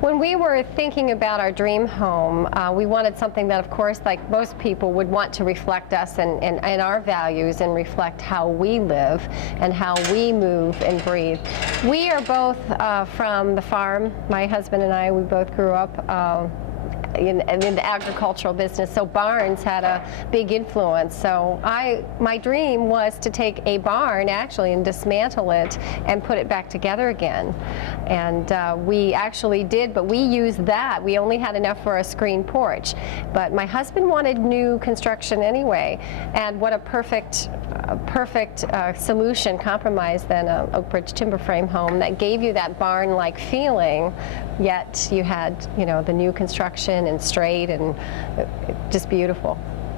When we were thinking about our dream home, we wanted something that, of course, like most people, would want to reflect us and our values and reflect how we live and how we move and breathe. We are both from the farm. My husband and I, we both grew up in the agricultural business, so barns had a big influence. So my dream was to take a barn actually and dismantle it and put it back together again. And we actually did, but we used that. We only had enough for a screen porch. But my husband wanted new construction anyway, and what a perfect solution, compromise then, Oakbridge Timber Frame home that gave you that barn-like feeling, yet you had, you know, the new construction and straight and just beautiful.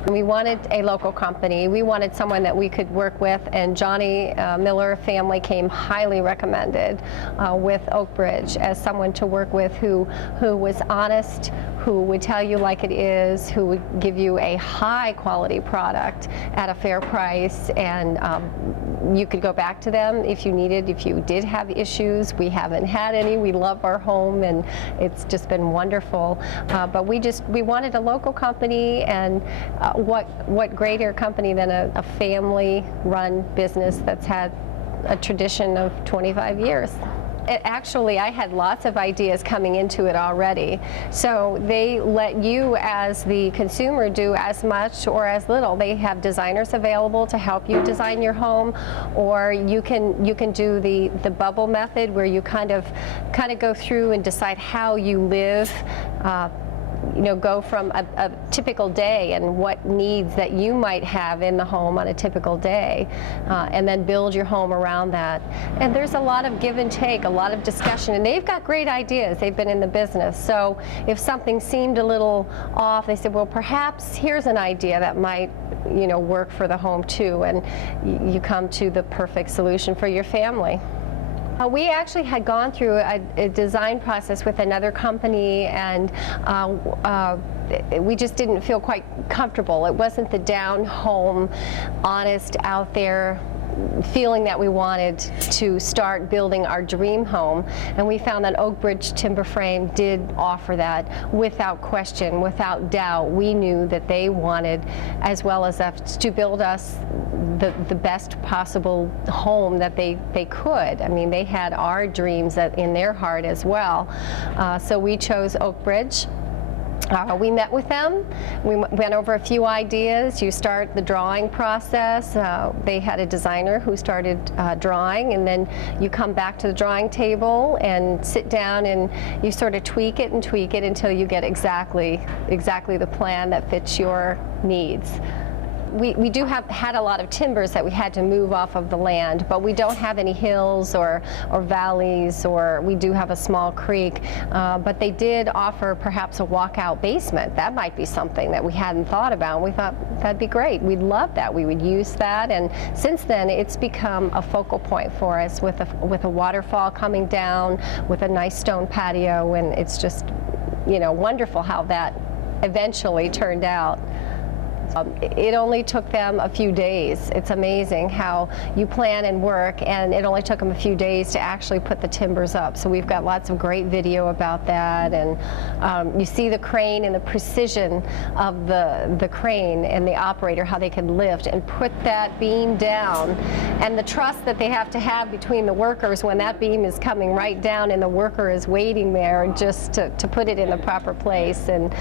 We wanted a local company. We wanted someone that we could work with, and Johnny Miller family came highly recommended with Oakbridge as someone to work with who was honest, who would tell you like it is, who would give you a high quality product at a fair price, and you could go back to them if you needed, if you did have issues. We haven't had any. We love our home, and it's just been wonderful. But we wanted a local company, and what greater company than a family-run business that's had a tradition of 25 years. Actually, I had lots of ideas coming into it already. So they let you, as the consumer, do as much or as little. They have designers available to help you design your home, or you can do the bubble method, where you kind of go through and decide how you live. You know, go from a typical day and what needs that you might have in the home on a typical day, and then build your home around that. And there's a lot of give and take, a lot of discussion, and they've got great ideas. They've been in the business. So if something seemed a little off, they said, well, perhaps here's an idea that might, you know, work for the home too, and you come to the perfect solution for your family. We actually had gone through a design process with another company, and we just didn't feel quite comfortable. It wasn't the down home, honest, out there feeling that we wanted to start building our dream home, and we found that Oakbridge Timber Frame did offer that without question, without doubt. We knew that they wanted, as well as us, to build us the best possible home that they could. I mean, they had our dreams in their heart as well. So we chose Oakbridge. We met with them. We went over a few ideas. You start the drawing process. They had a designer who started drawing, and then you come back to the drawing table and sit down, and you sort of tweak it until you get exactly the plan that fits your needs. We do had a lot of timbers that we had to move off of the land, but we don't have any hills or valleys, or we do have a small creek, but they did offer perhaps a walkout basement. That might be something that we hadn't thought about, and we thought that'd be great. We'd love that. We would use that, and since then it's become a focal point for us, with a waterfall coming down, with a nice stone patio, and it's just, you know, wonderful how that eventually turned out. It only took them a few days. It's amazing how you plan and work, and it only took them a few days to actually put the timbers up. So we've got lots of great video about that, and you see the crane and the precision of the crane and the operator, how they can lift and put that beam down, and the trust that they have to have between the workers when that beam is coming right down and the worker is waiting there just to put it in the proper place. And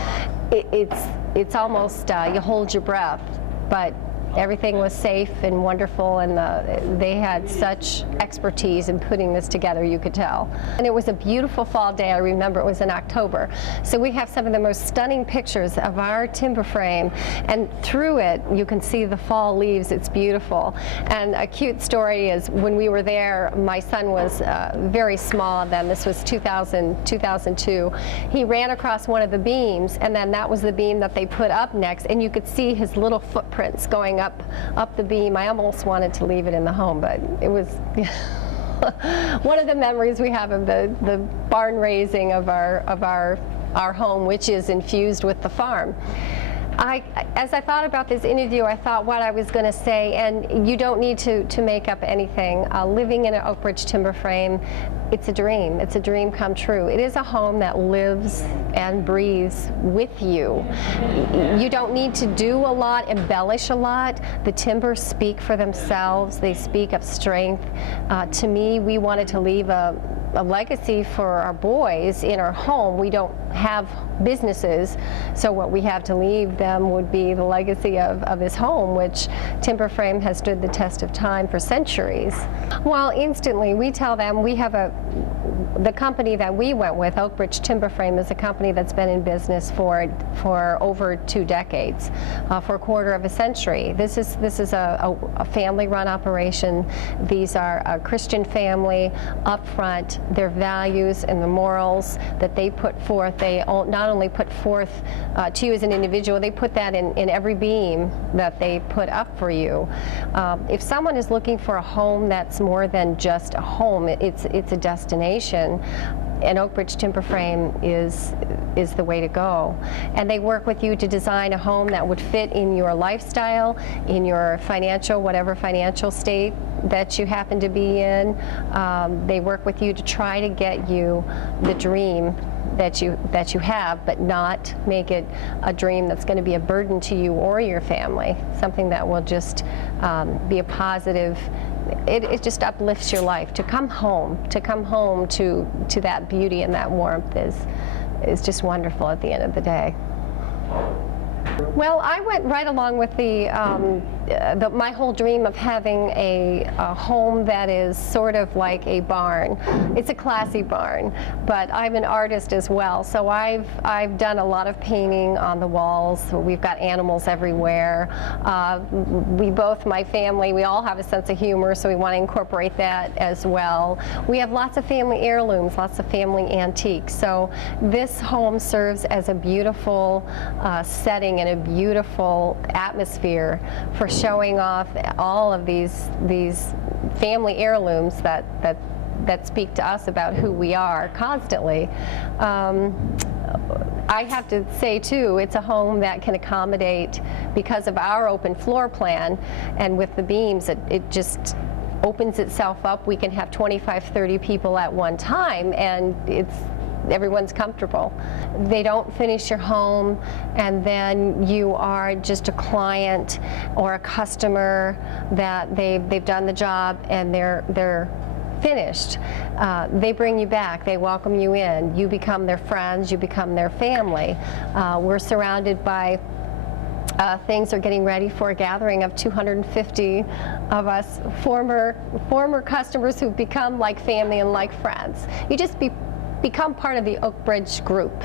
it's almost, you hold your breath, but everything was safe and wonderful, and they had such expertise in putting this together, you could tell. And it was a beautiful fall day. I remember it was in October. So we have some of the most stunning pictures of our timber frame, and through it you can see the fall leaves. It's beautiful. And a cute story is, when we were there, my son was very small then. This was 2002. He ran across one of the beams, and then that was the beam that they put up next, and you could see his little footprints going up the beam. I almost wanted to leave it in the home, but it was one of the memories we have of the barn raising of our home, which is infused with the farm. As I thought about this interview, I thought what I was going to say, and you don't need to make up anything. Living in an Oakbridge Timber Frame, it's a dream. It's a dream come true. It is a home that lives and breathes with you. You don't need to do a lot, embellish a lot. The timbers speak for themselves. They speak of strength. To me, we wanted to leave a legacy for our boys in our home. We don't have businesses, so what we have to leave them would be the legacy of this home, which timber frame has stood the test of time for centuries. Well, instantly we tell them we have the company that we went with, Oakbridge Timber Frame, is a company that's been in business for over 2 decades, for a quarter of a century. This is a family-run operation. These are a Christian family up front. Their values and the morals that they put forth, they not only put forth to you as an individual, they put that in every beam that they put up for you. If someone is looking for a home that's more than just a home, it's a destination, and Oakbridge Timber Frame is the way to go. And they work with you to design a home that would fit in your lifestyle, in your financial, whatever financial state that you happen to be in. They work with you to try to get you the dream that you have, but not make it a dream that's going to be a burden to you or your family, something that will just be a positive. It just uplifts your life. To come home to that beauty and that warmth is just wonderful at the end of the day. Well, I went right along with my whole dream of having a home that is sort of like a barn. It's a classy barn, but I'm an artist as well, so I've done a lot of painting on the walls. We've got animals everywhere. My family, we all have a sense of humor, so we want to incorporate that as well. We have lots of family heirlooms, lots of family antiques, so this home serves as a beautiful setting and a beautiful atmosphere for showing off all of these family heirlooms that speak to us about who we are constantly. I have to say too, it's a home that can accommodate, because of our open floor plan and with the beams, it just opens itself up. We can have 25, 30 people at one time, and everyone's comfortable. They don't finish your home and then you are just a client or a customer that they've done the job and they're finished. They bring you back, they welcome you in, you become their friends, you become their family. We're surrounded by things are getting ready for a gathering of 250 of us former customers who've become like family and like friends. You just become part of the Oakbridge group.